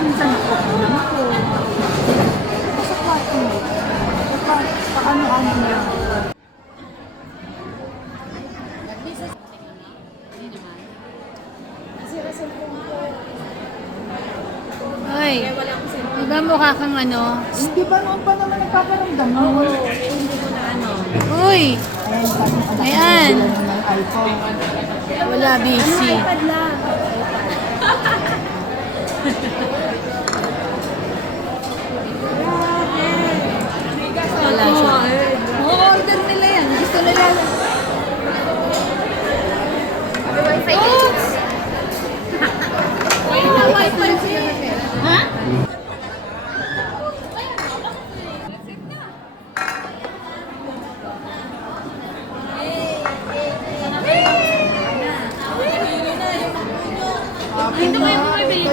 minsan ako, sa kwarto mo. Paano-ano niya. Ay, di ba mukha kang ano? Hindi ba noon pa naman nagpaparamdam mo? Hindi ko na ano. Uy, Ayan. Ayan. Ng iPhone. wala busy. iPad lang. Wala siya. Order nila yan. Gusto nila. Wi-Fi Oops! Ha? Dito kayo bumibili